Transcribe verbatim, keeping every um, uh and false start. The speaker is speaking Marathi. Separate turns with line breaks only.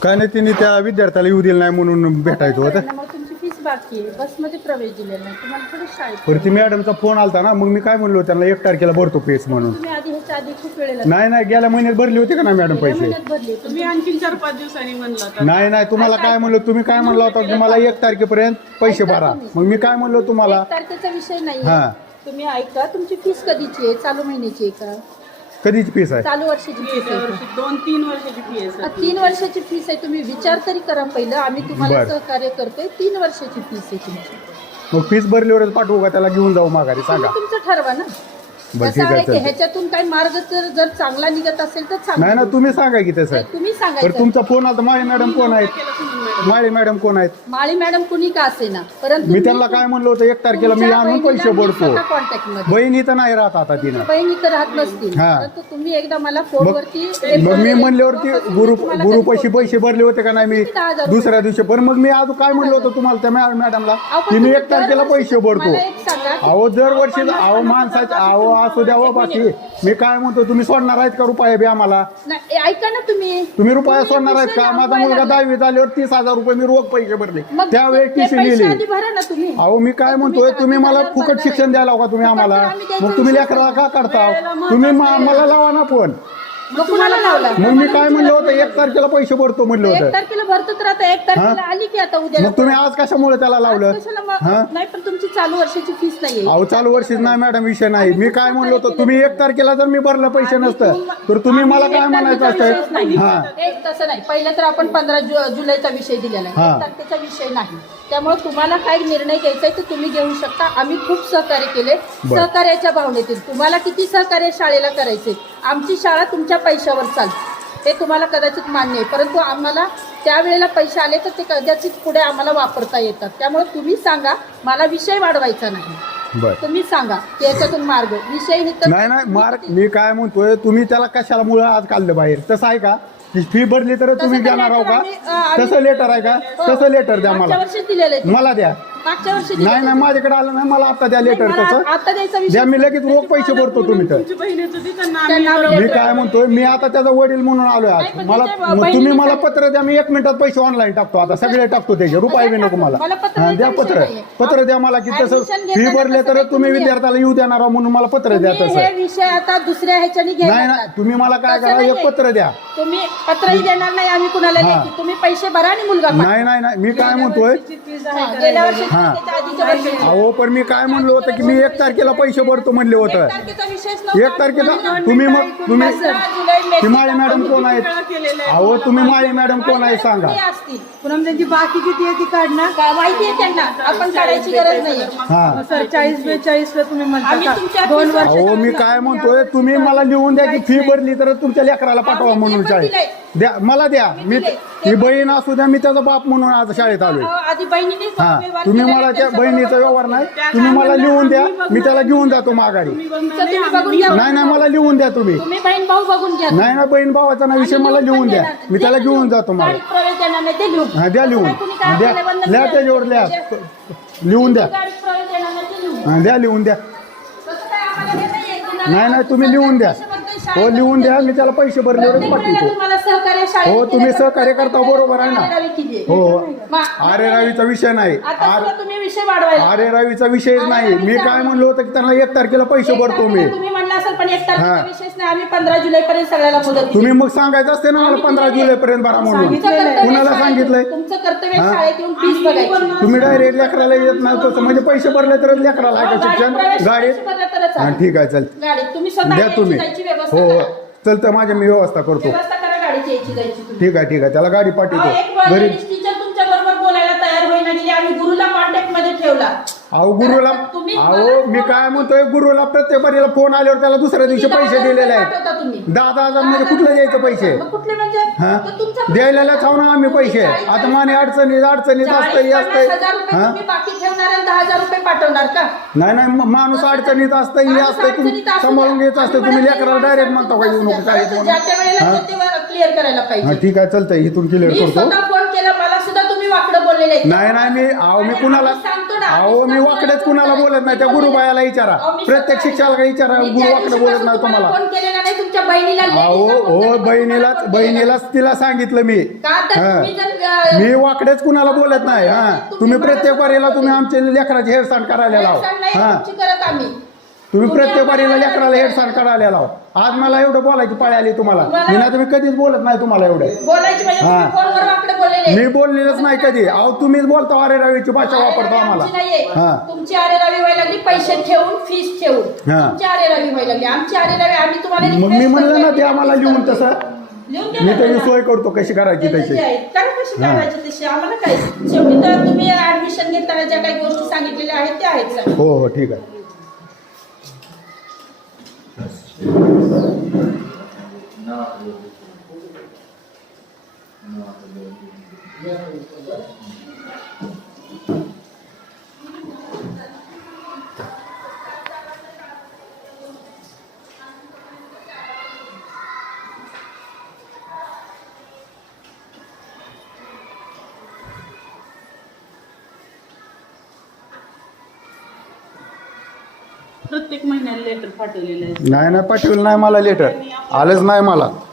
काय नाही तिने त्या विद्यार्थ्याला येऊ दिलं नाही म्हणून भेटायचं होतं.
मग तुमची फीस बाकी आहे, बसमध्ये प्रवेश दिलेला नाही तुम्हाला, थोडी शाळेत
परत मॅडमचा फोन आलता ना, मग मी काय म्हणलो त्यांना एक तारखेला भरतो फीस म्हणून.
तुम्ही आधी ह्याच्या आधी खूप वेळेला
नाही नाही गेल्या महिन्यात भरली होती का ना मॅडम पैसे?
महिन्यात भरले
तुम्ही आणखीन चार पाच दिवसांनी म्हणला होता.
नाही नाही तुम्हाला काय म्हणलो, तुम्ही काय म्हणला होता की मला एक तारखेपर्यंत पैसे भरा. मग मी काय म्हणलो तुम्हाला,
एक तारखेचा विषय नाही
हा.
तुम्ही ऐका, तुमची फीस कधीची आहे? चालू महिन्याची आहे का
कधीची फीस आहे?
चालू वर्षाची फीस
गेल्या
आहे
वर्षी दोन तीन वर्षाची फी आहे
का?
सर.
तीन वर्षाची फीस आहे. तुम्ही विचार तरी करा पहिलं, आम्ही तुम्हाला
बरं.
सहकार्य करतोय. तीन वर्षाची फीस आहे तुमची.
मग फीस भरल्यावरच पाठवू का त्याला घेऊन जाऊ माघारी सांगा?
तुम्ही तुमचं ठरवा ना.
बरं
कसं
ठीक
आहे
आहे
की
चालतंय.
ह्याच्यातून काही मार्ग जर जर चांगला निघत असेल तर
नाही ना
चांगला.
तुम्ही सांगा की तसं.
नाही, तुम्ही
तर
सांगायचं.
तुमचा फोन आला, माळी मॅडम कोण आहेत?
केलं तुम्ही मॅडम.
माळी मॅडम कोण आहेत?
माळी मॅडम कुणी का असे ना, परंतु
मी त्यांना काय म्हणलो होतं एक तारखेला मी आणून पैसे भरतो.
कॉन्टॅक्ट मध्ये
बहिणी तर नाही राहत आता तिनं.
बहिणी तर राहत नसतील,
हा.
परंतु तुम्ही एकदा मला फोनवरती
मग मी म्हणल्यावरती गुरु गुरु पैसे पैसे भरले होते का नाही मी
दहा हजार
दुसऱ्या दिवशी. पण मग मी आज काय म्हणलो होतो तुम्हाला त्या मॅ- मॅडमला की मी एक तारखेला पैसे भरतो.
मला एक सांगा,
अहो दरवर्षी अहो माणसाचे अहो असू द्या हो बाकी. मी काय म्हणतो तुम्ही सोडणार आहेत का रुपये बी आम्हाला?
नाही, ऐका ना तुम्ही
तुम्ही रुपया सोडणार आहेत
विषय
का? माझा
लावायला
मुलगा दहावी झाल्यावर तीस हजार रुपये मी रोख पैसे भरले,
मग
त्यावेळेस
ते
टीसी
पैसे
लिहिली.
आधी भरा ना तुम्ही.
अहो मी काय म्हणतोय, तुम्ही मला फुकट शिक्षण द्यायला का तुम्ही आम्हाला? मग तुम्ही लेकराला का काढता? तुम्ही मा- मला लावा ना फोन.
मग कुणाला लावला?
मग मी काय म्हणलं होतं एक तारखेला पैसे भरतो म्हणलं
एक
होतं.
तारखेला भरतो तर आता एक तारखेला आली की आता उद्या
मग तुम्ही आज कशामुळे त्याला लावलं?
कशाला मग?
हा?
नाही, पण तुमची चालू वर्षाची फीस नाहीये.
अहो चालू वर्षीच नाही मॅडम, विषय नाही. मी काय म्हणलो होतो, तुम्ही एक तारखेला जर मी भरलं पैसे नसतं तर तुम्ही मला काय म्हणायचं असतं? हा
एक तसं नाही. पहिलं तर आपण पंधरा जु जुलैचा विषय दिलेला आहे,
हा.
एक तारखेचा विषय नाही. त्यामुळे तुम्हाला काय निर्णय घ्यायचा आहे तर तुम्ही घेऊ शकता. आम्ही खूप सहकार्य केले,
बरं.
सहकार्याच्या भावनेतील. तुम्हाला किती सहकार्य शाळेला करायचे? आमची शाळा तुमच्या पैशावर चालते, हे तुम्हाला कदाचित मान्य आहे, परंतु आम्हाला त्यावेळेला पैसे आले तर ते कदाचित पुढे आम्हाला वापरता येतात. त्यामुळे तुम्ही सांगा, मला विषय वाढवायचा नाही.
बर
तुम्ही सांगा की याच्यातून मार्ग विषय हे तर
नाही नाही मार्क मी काय म्हणतोय, तुम्ही त्याला कशाला मुळे आज काढलं बाहेर? तसं आहे का? फी भरली तर तुम्ही
तसं तर
देणार आहो
letter
का?
आम्ही, अं, आम्ही-
तसं लेटर आहे का? तसं लेटर द्या
मागच्या
मला.
वर्षी दिलेलं आहे.
मला द्या.
मागच्या वर्षी
नाही
दिलेलं
नाही माझ्याकडे आलं नाही, मला आता द्या लेटर.
मला
तसं
आता द्यायचा विषय
द्या, मी लगेच रोख पैसे भरतो. तुम्ही तर
तुमची बहिणीच होती त्यांना
त्यांना
आम्ही
आम्ही
मी काय म्हणतोय, मी आता त्याचा वडील म्हणून आलोय
नाही,
आज.
पण
मला
त्याच्या
मग तुम्ही
बहिणीचं-
मला पत्र द्या, मी एक मिनिटात पैसे ऑनलाईन टाकतो. आता सगळे टाकतो त्याचे, रुपये बी नको मला.
मला पत्र
हा,
द्यायचा
द्या
विषय
पत्र
नाहीये.
पत्र द्या मला की तसं
Admission
फी
घेताना
भरले
कसं
तर
काय
तुम्ही
तुम्ही-
विद्यार्थ्याला येऊ देणार आहो म्हणून मला पत्र द्या
तुम्ही
तसं.
हे विषय आता दुसऱ्या ह्याच्याने
नाही
घ्यायला
ना तुम्ही मला काय
तसं
करा, एक
नाहीये.
पत्र द्या.
तुम्ही पत्रही देणार नाही आम्ही कुणाला
हा.
लेखी. तुम्ही पैसे भरा आणि मुलगा पाठवा.
नाही नाही नाही मी काय म्हणतोय,
फीज
हा,
आहे
गेल्या वर्षी
हा.
त्याच्या आधीच्या वर्षी
अहो पण मी काय म्हणलो होतं की मी एक तारखेला पैसे भरतो म्हणले होतं.
एक तारखेचा विषयच नव्हता.
एक तारखेला तुम्ही मग तुम्ही
पंधरा जुलै
ती
मेसेज
माळी मॅडम कोण आहेत? अहो तुम्ही माळी मॅडम कोण आहे सांगा.
कुणी असतील
पुन्हा त्यांची बाकी किती आहे ती काढणार
का माहिती आहे त्यांना, आपण काढायची गरज नाही.
हा
सर चाळीस बेचाळीस ला तुम्ही
आम्ही
म्हणता
तुमच्या
का? दोन
ऑफिसवर-
वर्ष
अहो मी काय म्हणतोय, तुम्ही मला लिहून द्या की फी भरली तर तुमच्या लेकराला पाठवा
आम्ही
म्हणून
ते पण
शाळेत
दिलंय.
द्या. मला द्या. मी
दिलंय.
ही बहीण असू द्या, मी त्याचा बाप म्हणून आज शाळेत आलोय.
आधी बहिणीने
हा
व्यवहार
तुम्ही
केलेला
मला
आहे,
त्या
त्यांचा
बहिणीचा
बरोबर
व्यवहार नाही, तुम्ही मला लिहून द्या, मी त्याला घेऊन जातो माघारी.
तुमचं तुम्ही बघून घ्या.
नाही नाही मला लिहून द्या तुम्ही.
तुम्ही बहीण भाऊ बघून घ्या.
नाही ना बहीण भावाचा ना विषय मला लिहून द्या, मी त्याला घेऊन जातो मला.
गाडीत प्रवेश देणार नाही ते लिहून.
हा द्या लिहून.
कुणी काय
हा, द्या
आपल्याला बंद
लिहा
केलं?
त्याच्यावर लिहा. लिहून द्या.
गाडीत प्रवेश देणार नाही ते लिहून.
हा द्या लिहून द्या.
तसं काय आम्हाला हे नाहीये. तुम्हाला
नाही नाही तुम्ही लिहून द्या. हो लिहून द्या, मी त्याला पैसे भरल्यावरच
प्रत्येक वेळेला
पाठवतो.
तुम्हाला सहकार्य शाळेत
हो तुम्ही
केलं तर
सहकार्य करता बरोबर आहे ना.
आरेरावी किती आहे?
हो
मा-
अरे रावीचा विषय नाही.
आता
आर-
सुद्धा तुम्ही विषय वाढवायला
अरे रावीचा विषयच नाही. मी काय म्हणलो होतं की त्यांना एक तारखेला पैसे
एक
भरतो मी.
तारखेला तुम्ही म्हणला असेल पण एक तारखेचा
हा.
विषयच नाही. आम्ही पंधरा जुलै पर्यंत सगळ्याला मुदत दिली.
तुम्ही मग सांगायचं असते ना मला पंधरा जुलै पर्यंत भरा म्हणून.
तुमचं कर्तव्य
कुणाला
शाळेत-
सांगितलंय?
तुमचं कर्तव्य
हा.
शाळेत येऊन फीस बघायची.
तुम्ही डायरेक्ट लेकराला येत नाही तसं म्हणजे पैसे भरले तरच लेकराला आहे का शिक्षण
गाडीत
गाडीत?
प्रवेश भरला तरच
हा
आहे.
ठीक आहे चल
गाडीत तुम्ही स्वतः
द्या
यायची
तुम्ही.
जायची व्यवस्था
हो
करा.
चलतं माझ्या मी व्यवस्था करतो.
व्यवस्था करा गाडीची यायची जायची तुम्ही.
ठीक आहे ठीक आहे त्याला गाडी
अहो, एक
पाठवतो घरी.
टीचर तुमच्या बरोबर बोलायला तयार होईना गेली. आम्ही गुरुला कॉन्टॅक्ट मध्ये ठेवला.
अहो गुरुला
तुम्ही
अहो
मला-
मी काय म्हणतोय, गुरुला प्रत्येक बरीला फोन आल्यावर त्याला दुसऱ्या दिवशी
किती
पैसे
दहा
दिलेले
हजार
आहेत.
पाठवता तुम्ही.
दहा दहा हजार म्हणजे कुठले द्यायचे पैसे?
मग कुठले म्हणजे
हा
तो तुमचा
द्यायला खाऊ ना आम्ही पैसे.
चाळीस-
आता माने अडचणीत अडचणीत
चाळीस-
असतंय
पन्नास
असतंय
हजार रुपये
हा
तुम्ही बाकी ठेवणार आणि दहा हजार रुपये पाठवणार का?
नाही नाही म- माणूस अडचणीत असतं हे
माणूस
असतंय तुम्ही
अडचणीत असू
सांभाळून
द्या.
घ्यायचं असतं.
आम्ही
तुम्ही
म्हणत
लेकराला
नाही,
डायरेक्ट
माणूस
म्हणता का येऊ नको
असू
शाळेत
द्या.
म्हणून.
ज्या त्या वेळेला
हा?
तो तेव्हा क्लिअर करायला
हा
पाहिजे.
ठीक आहे चालतंय इथून क्लिअर
मी
करतो.
स्वतः फोन केला मला सुद्धा तुम्ही वाकडं बोललेले आहेत.
नाही नाही मी अहो मी
आणि
कुणाला
आम्ही सांगतो ना,
अहो
आम्ही
मी
सांगतो
वाकडेच
ना,
कुणाला बोलत नाही. त्या गुरुबायाला विचारा,
अहो, मी
प्रत्येक
स्वतः-
शिक्षकाला विचारा.
मी
गुरु
त्या
वाकडे
दिवशीपासून
बोलत नाही तुम्हाला.
फोन केलेला नाही तुमच्या तुमच्या बहिणीला
अहो
ladies ला
हो
बोलताना
बहिणीलाच
तुम्हाला
बहिणीलाच तिला सांगितलं मी
का तर
हा.
तुम्ही जर अं,
मी वाकडेच कुणाला बोलत नाही हा तुम्ही प्रत्येक वारीला तुम्ही आमच्या लेकराची हेरसांड करायला लाव
हेळसांड नाही
हा
तुमची करत आम्ही
तुम्ही
तुम्ही
प्रत्येक वारीला
आम्हाला
लेकराला हेरसांड करायला लाव आज मला एवढं बोलायची पाळी आली तुम्हाला
तुम्हाला-
मी ना तुम्ही कधीच बोलत नाही तुम्हाला एवढं
बोलायची म्हणजे
हा.
तुम्ही फोनवर वाकडे बोललेले
मी बोललेलंच नाही कधी अहो तुम्हीच बोलता वारे रवीची भाषा वापरतो आम्हाला
आमची नाहीये.
हा
तुमची आरेरावी व्हायला लागली पैसे ठेवून फीस ठेवून
हा.
तुमची आरेरावी व्हायला लागली आमची आरेरावी आम्ही तुम्हाला
मग मी
request
म्हणलं ना
करतोय,
ते आम्हाला लिहून
request
तसं
करतोय. लिहून द्या
मी
ना
त्याची
त्यांना.
सोय करतो कशी करायची
ते
तशी
तशी आहेत. कारण कशी
हा.
करायची तशी आम्हाला काय शेवटी तर तुम्ही ऍडमिशन घेताना ज्या काही गोष्टी सांगितलेल्या आहेत त्या आहेत सर.
हो हो ठीक आहे
प्रत्येक महिन्याला लेटर पाठवलेलं आहे
नाही नाही पाठवलं नाही मला लेटर आलंच नाही मला